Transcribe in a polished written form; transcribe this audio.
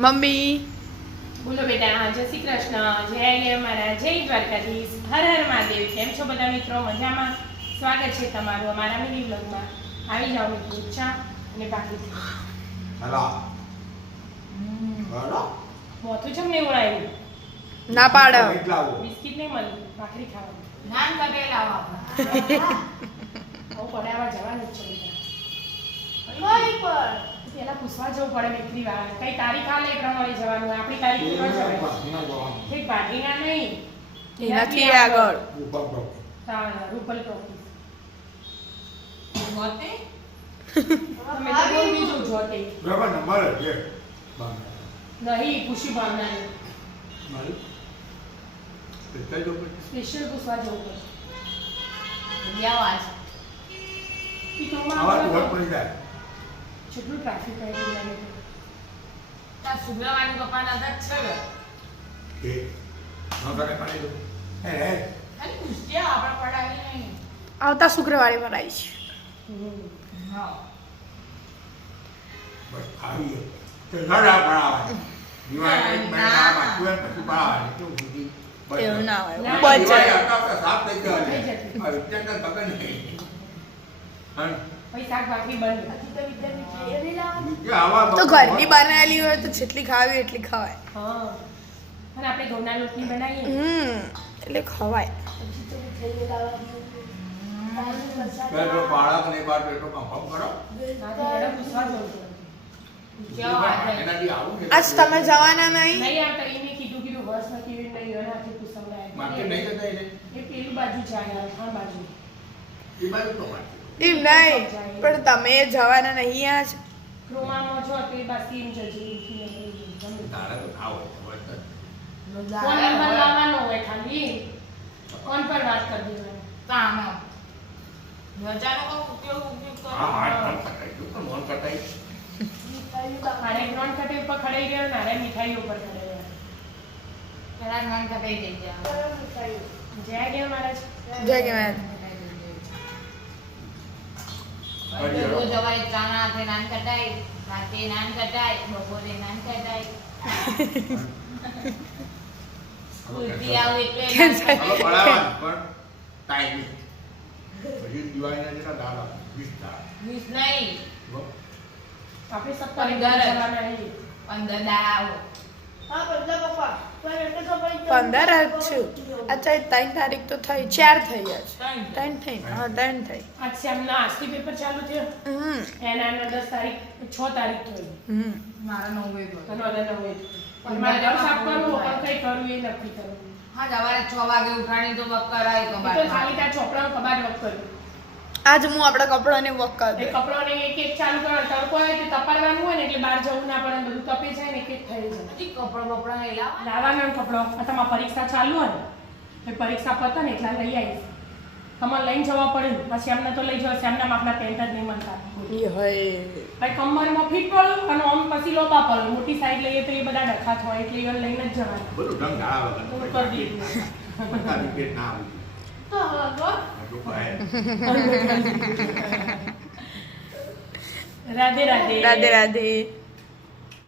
Mummy બોલો બેટા. જય શ્રી કૃષ્ણ, જય આઈ અમારા, જય દ્વારકાધીશ, હર હર મહાદેવ. કેમ છો બધા મિત્રો? મજામાં? સ્વાગત છે તમારું અમારા મિની બ્લોગમાં. આવી જાઓ મિત્રો, ચા અને ભાખરી. હલો હલો મોથું ચમ નહીં ઓળાયું? ના પાડે. બિસ્કિટ નહીં મળ્યું, ભાખરી ખાવાની. નાન કટે લાવો હું પડાવવા જવાનું જ છે આપણે પેલા પૂછવા જવું પડે મેકરી વાળા કઈ તારીખ આલે એ પ્રમાણે જવાનું. આપણી તારીખ ન જવાય. ઠીક, પાર્ટીના નહીં, એનાથી આગળ હા રૂપલ ટોકીઝ. મોતે તમે તો બોલ બીજું જોતે બરાબર નંબર છે નહીં પૂછી ભાવના મારી કેટલા જો સ્પેશિયલ પૂછવા જવું પડે. ગયા આજ આવા તો પડી જાય કેટલું ટ્રાફિક હોય છે લાગે છે. તા શુક્રવારની પપ્પાના આદત છે કે કે ન કરે પાડી દો હે હે ખાલી પૂછ્યા આપણે પડાવી નહીં. આવતા શુક્રવારે ભરાય છે. હા બસ આવી તો ઘણા પડાવે દિવાળી એક મહિના બાકી પછી પડાવે કેવું સુધી એવું ના હોય. ના, બચે. દિવાળી આવતા સાફ થઈ જાય થઈ જતી. આ વિદ્યાર્થી બગન નહીં હા પછી શાકભાજી બંધ. વિદ્યા આવા તો ઘરની બનાવેલી હોય તો જેટલી ખાવી એટલી ખવાય. હા, અને આપણે ઘઉંના લોટની બનાવીએ ને, એટલે ખવાય. પેલો પાળક ને બાર પેટો કંફર્મ કરો આથી મેડમ પૂછવા જવું પડે. એનાથી આવું આજ તમે જવાના નહીં? નહીં આવતા એને કીધું વર્ષ નથી એવી નહીં અને આથી પૂછવા માર્કેટ નહીં જતા એને એ પેલું બાજુ જાય આ બાજુ એ બાજુ તો માર્કેટ એમ નહીં, પણ તમે જવાના નહીં આજ? ક્રોમામાં જો તો એ બાકી એમ જજે ગમે. તારે તો ખાવ હોય તો ફોન નંબર લાવવાનો હોય ખાલી ફોન પર વાત કરી દેવાની. તાનો રજાનો ઉપયોગ હા હા કરો. મન કટાઈ ગયું પણ મન કટાઈ મારે નોન કટે ઉપર ખડાઈ ગયો ને મારે મીઠાઈ ઉપર ખડાઈ ગયો. પેલા નાન કટાઈ જઈ ગયા. જય ગયા મહારાજ. જય કહેવાય. રોજ સવારે ચાના હાથે નાન કટાઈ, રાતે નાન કટાઈ, બપોરે નાન કટાઈ. સ્કૂલથી આવું એટલે નાન હવે કટાઈ. પડાવવાનું પણ ટાઈમ પછી દિવાળીના જેટલા દાળ આવે 20 દાળ વીસ નહીં, આપણે સત્તર પંદર જ. જવાના નહીં. 15 દાડા આવો. 15 જ છું. અચ્છા 3 તારીખ તો થઈ, 4 થઈ જ. ત્રણ. 3 થઈ. હા 3 થઈ. આજ શ્યામના આજથી પેપર ચાલુ થયો એના 10 તારીખ 6 તારીખ થઈ મારા નવે ગયો. અને ઓલા 9 મારે ઘર સાફ કરવું પણ કઈ કરવું એ નક્કી કરવું. હા, સવારે 6 વાગે ઉઠાણી તો વક કરાય એ તો કબાટમાં. ખાલી ત્યાં ચોપડાનું કબાટ વખ કર્યું. આજ હું આપણા કપડાને વોક કરી એ દે. કપડાને એક એક ચાલુ કરવા તડકો હોય તો તપાડવાનું હોય ને એટલે બહાર જવું ના પડે બધું તપે જાય ને એક એક થઈ જાય. હજી કપડાં બપડા નહીં લાવવા. લાવવાના કપડો તમારા પરીક્ષા ચાલુ હોય ને એ પરીક્ષા પતે ને એટલા લઈ આવીશ. તમારે લઈને જવા પડે ને પછી અમને તો લઈ જવા શ્યામના આપણા પેન્ટ જ નહીં મળતા. ઈ હોય. ભાઈ કમરમાં ફિટ પડું અને આમ પછી લોબા પડું. મોટી સાઈડ લઈએ તો એ બધા ડખાત હોય એટલે એ લઈને જ જવાના. બધું ઢંગ ધારા હું વગર કરી દીધું. બધાની પેટ ના આવી રાધે રાધે. રાધે રાધે.